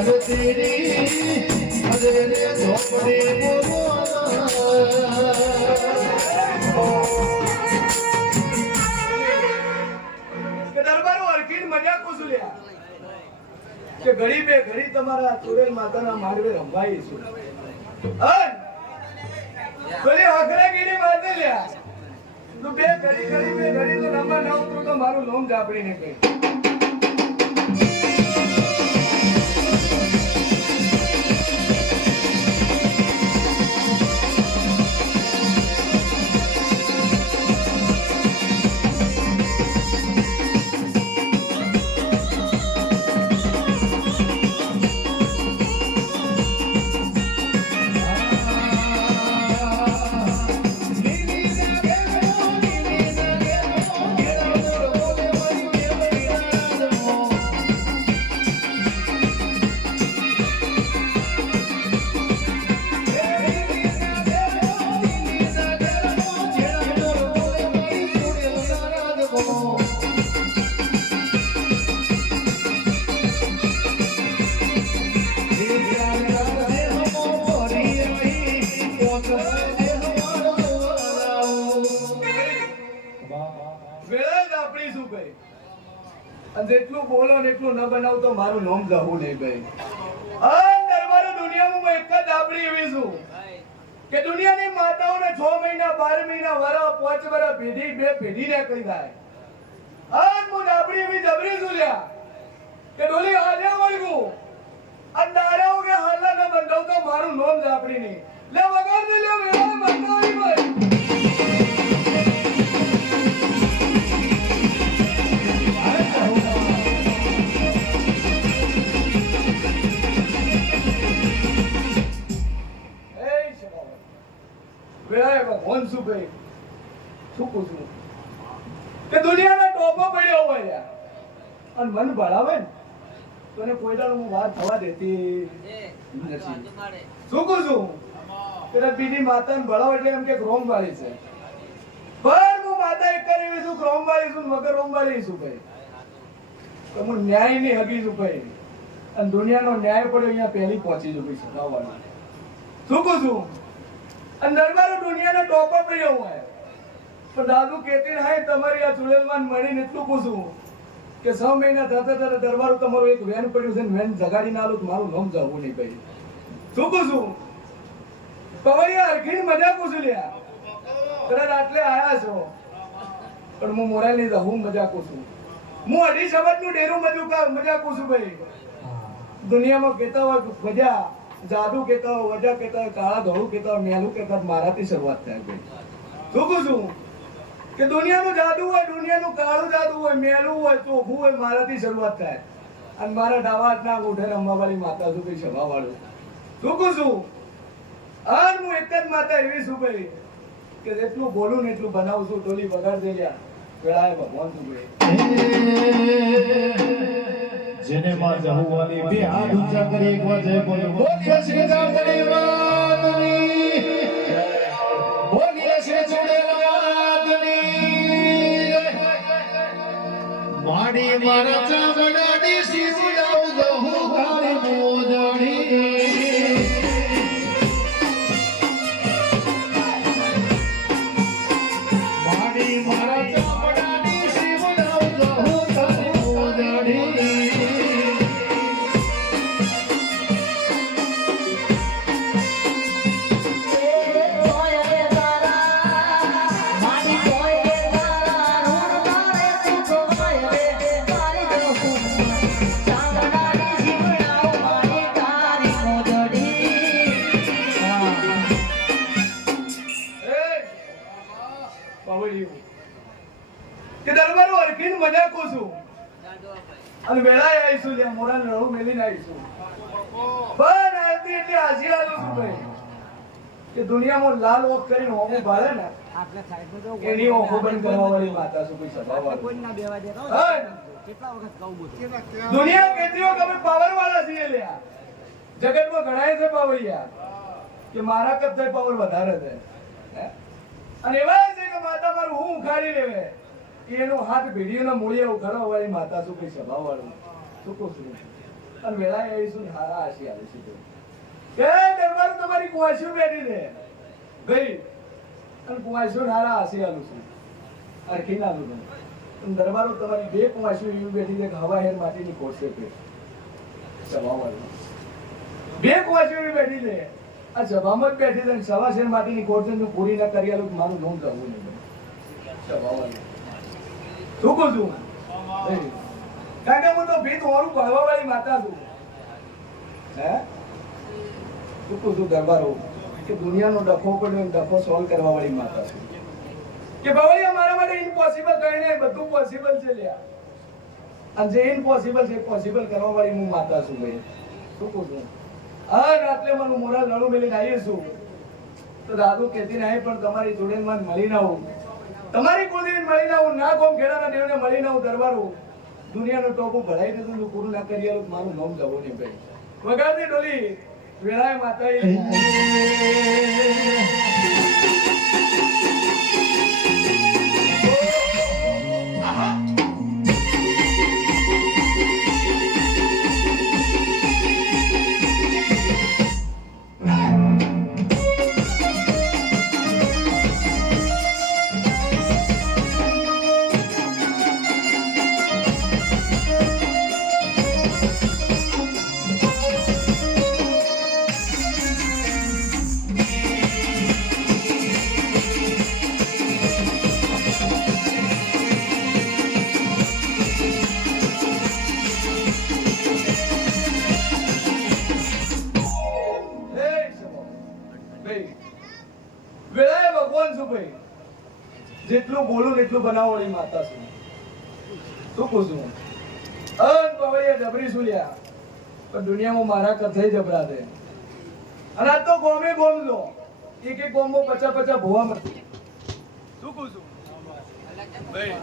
घर तेरी अरे झोपड़ी દરબારો અરખીન મજાક ઉસુલ્યા કે ઘડી બે ઘડી તમારા ચુરેલ માતાના માંડવે રંભાઈ છું અન ભલે વખરે ગીડી મારતે લ્યા તું બે ઘડી તો રંભા ના ઉતરું તો મારું લોમ જાપડી ને કહી જેટલું બોલો ને એટલું ન બનાવ તો મારું નામ જવું નહીં ભાઈ દરબારો દુનિયામાં એક જ આપણી એવી છું કે દુનિયાની માતાઓને 6 મહિના 12 મહિના વરા 5 વરા પેઢી બે પેઢી ને કહી જાય હું આપણી એવી જબરી છું લ્યા કે ડોલી આજે વળગું અને દાડાઓ કે હાલના ન બંધાવ તો મારું નામ જ આપણી નહીં લે વગર ને લે વેળા માતાઓની ભાઈ દુનિયામાં ટોપો પડ્યો હોય અને મન ભણાવે ને તો એને કોઈ દાડો હું વાત થવા દેતી નથી શું કહું છું કે બીજી માતાને ભણાવો એટલે એમ કે રોમ વાળી છે પણ હું માતા એક કરી છું રોમ વાળી છું મગર રોમ વાળી છું ભાઈ તો હું ન્યાય ની હગી છું ભાઈ અને દુનિયાનો ન્યાય પડ્યો અહીંયા પહેલી પહોંચી છું ભાઈ સદાવાનું શું કહું છું અને દરબારો દુનિયાનો ટોપો પડ્યો હોય પણ દાદુ કેતી હાય તમારી આ ચુડેલમાં મળીને એટલું પૂછું કે 6 મહિના થતા દરબારો તમારો એક વેન પડ્યું છે ને વેન જગાડી ના આલું મારું નામ જવું નહીં ભાઈ શું પૂછું પવૈયા અરખી મજા પૂછું લ્યા કદાચ આટલે આયા છો પણ હું મોરાલ નહીં હું મજા પૂછું હું 2.5 શબ્દનું ડેરું મજા પૂછું ભાઈ દુનિયામાં કેતા હોય મજા જાદુ કેતા હોય વજા કેતા હોય કાળા ધોળું કેતા હોય મેલું કેતા હોય મારાથી શરૂઆત થાય ભાઈ શું પૂછું કે દુનિયાનું જાદુ હોય દુનિયાનું કાળું જાદુ હોય મેલું હોય ચોખ્ખું હોય મારાથી શરૂઆત થાય અને મારા ડાવા હાથના અંગૂઠે રમવાવાળી માતા છું કઈ સભાવાળું શું પૂછું અને હું એક જ માતા એવી છું ભાઈ કે જેટલું બોલું ને એટલું બનાવું છું ટોલી વગાડ દે લ્યા વેળાએ ભગવાન છું ભાઈ જેને માં જહુવાની બે હાથ ઊંચા કરી એક વાર જય બોલો બોલીએ શ્રી રામની વાતની બોલીએ શ્રી ચુડેલની માડી મારા ચામડાની શીશડાઉ ગહુ ગાડી મોજણી માડી મારા ચામડાની શીશડાઉ ગહુ ગાડી મોજણી કે દરબારો અરખીન મજાક છું અને વેળાએ આવીશું લ્યા મોરાલ રળું મેલીને આવીશું પણ આવતી એટલે હાજી આલું છું ભાઈ કે દુનિયામાં લાલ ઓખ કરીને હોમું ભાળે ને એની ઓખો બંધ કરવા વાળી માતા છું કોઈ સભા દુનિયા કેતીઓ કે અમે પાવર વાળા છીએ લ્યા જગતમાં ઘણાય છે પાવરિયા કે મારા કરતા પાવર વધારે છે અને એવા છે કે માતા મારું હું ઉખાડી લેવે એનો હાથ ભીડીઓના મૂળિયા ઉખાડવા વાળી માતા શું કઈ સભા વાળું શું કહું છું અને વેળાએ આવીશું ને હારા હાસી આવીશું કે દરબાર તમારી કુવાસીઓ બેઠી છે ગઈ અને કુવાસીઓ ને હારા હાસી આલું છું અરખી નાલું છું અને દરબારો તમારી બે કુવાસીઓ એવી બેઠી છે કે હવા હેર માટીની કોરસે પે સભાવાળી બે કુવાસીઓ એવી બેઠી છે આ સભામાં જ બેઠી છે અને સવા શેર માટીની કોરસે જો પૂરી ના કરી આલું મારું નોમ જવું નહીં સભાવાળી શું કહું છું કારણ કે હું તો ભીત ઓરું ભણવા વાળી માતા છું હે શું કહું છું દરબારો કે દુનિયાનો ડખો પડ્યો ડખો સોલ્વ કરવા વાળી માતા છું કે બાવળિયા મારા માટે ઇમ્પોસિબલ કઈ નહીં બધું પોસિબલ છે લ્યા અને જે ઇમ્પોસિબલ છે પોસિબલ કરવા વાળી હું માતા છું ભાઈ શું કહું છું હા રાત્રે મને મોરા લડું મેલીને આવીએ છું તો દાદુ કહેતી નહીં પણ તમારી જોડે મને મળી ના આવું તમારી કુળદેવી મળી ના આવું ના કોમ ખેડાના દેવને મળી ના આવું દરબારો દુનિયાનો ટોપું ભરાઈ દીધું તો પૂરું ના કરી આલું મારું નામ જવું નહીં ભાઈ વગાડતી ડોલી વેળાએ માતા વેળાએ ભગવાન છું ભાઈ જેટલું બોલું એટલું બનાવવાળી માતા છું શું કહું છું અન પવળિયા જબરી છું લ્યા પણ દુનિયામાં મારા કથે જબરા છે અને આ તો ગોમે ગોમ લો એક ગોમમાં 50 ભોવા મળે શું કહું છું ભાઈ